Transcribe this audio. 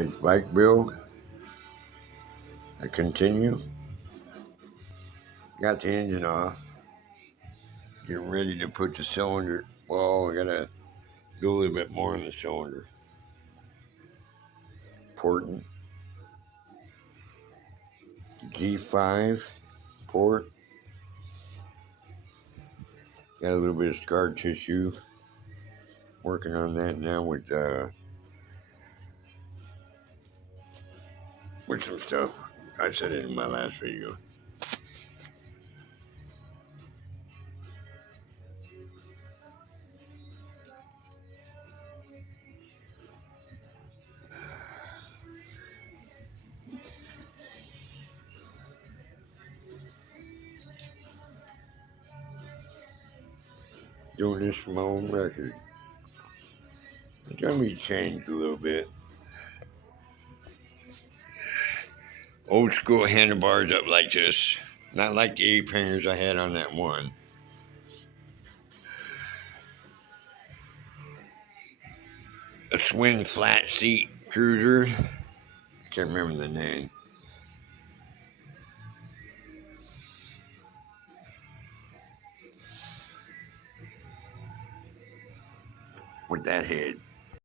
Motorized bike build. I continue. Got the engine off. Getting ready to put the cylinder. Well, I gotta do a little bit more on the cylinder. Important. G5 port. Got a little bit of scar tissue. Working on that now with some stuff. I said it in my last video. Doing this for my own record. It's gonna be changed a little bit. Old school handlebars up like this. Not like the ape hangers I had on that one. A Schwinn flat seat Cruzer. Can't remember the name. With that head.